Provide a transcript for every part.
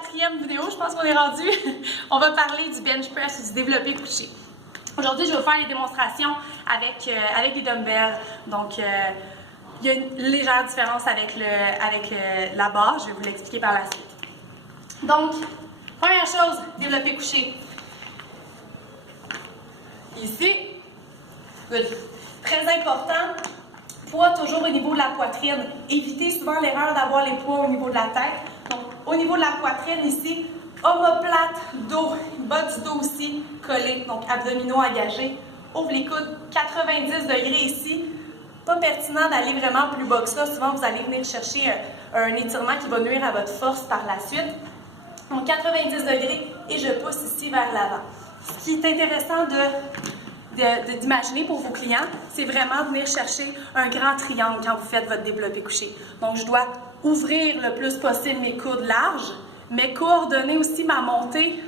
4e vidéo, je pense qu'on est rendu. On va parler du bench press ou du développé couché. Aujourd'hui, je vais faire les démonstrations avec des dumbbells. Donc, il y a une légère différence avec la barre. Je vais vous l'expliquer par la suite. Donc, première chose, développé couché. Ici, good. Très important, poids toujours au niveau de la poitrine. Évitez souvent l'erreur d'avoir les poids au niveau de la tête. Donc, au niveau de la poitrine ici, omoplate, dos, bas du dos aussi, collé, donc abdominaux engagés. Ouvre les coudes, 90 degrés ici. Pas pertinent d'aller vraiment plus bas que ça. Souvent, vous allez venir chercher un étirement qui va nuire à votre force par la suite. Donc, 90 degrés et je pousse ici vers l'avant. Ce qui est intéressant d'imaginer pour vos clients, c'est vraiment venir chercher un grand triangle quand vous faites votre développé couché. Donc, je dois ouvrir le plus possible mes coudes larges, mais coordonner aussi ma montée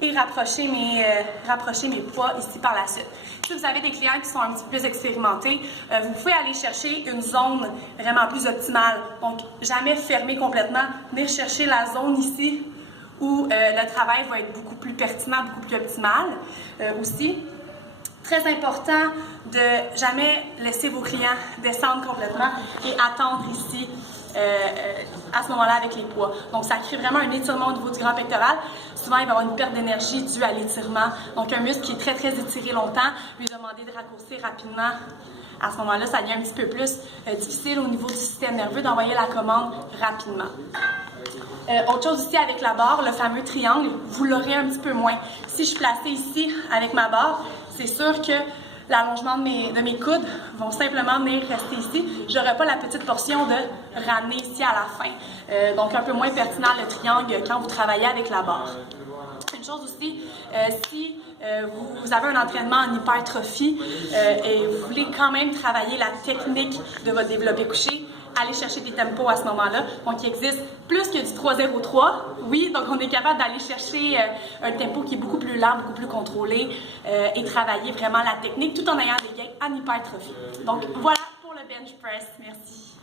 et rapprocher mes poids ici par la suite. Si vous avez des clients qui sont un petit peu plus expérimentés, vous pouvez aller chercher une zone vraiment plus optimale. Donc, jamais fermer complètement, venir chercher la zone ici où le travail va être beaucoup plus pertinent, beaucoup plus optimal aussi. Très important de jamais laisser vos clients descendre complètement et attendre ici à ce moment-là avec les poids. Donc, ça crée vraiment un étirement au niveau du grand pectoral. Souvent, il va y avoir une perte d'énergie due à l'étirement. Donc, un muscle qui est très, très étiré longtemps, lui demander de raccourcir rapidement. À ce moment-là, ça devient un petit peu plus difficile au niveau du système nerveux d'envoyer la commande rapidement. Autre chose ici avec la barre, le fameux triangle, vous l'aurez un petit peu moins. Si je suis placée ici avec ma barre, c'est sûr que l'allongement de mes coudes vont simplement venir rester ici. Je n'aurai pas la petite portion de ramener ici à la fin. Donc un peu moins pertinent le triangle quand vous travaillez avec la barre. Une chose aussi, si vous avez un entraînement en hypertrophie et vous voulez quand même travailler la technique de votre développé couché, aller chercher des tempos à ce moment-là. Donc, il existe plus que du 3-0-3. Oui, donc on est capable d'aller chercher un tempo qui est beaucoup plus lent, beaucoup plus contrôlé et travailler vraiment la technique tout en ayant des gains en hypertrophie. Donc, voilà pour le bench press. Merci.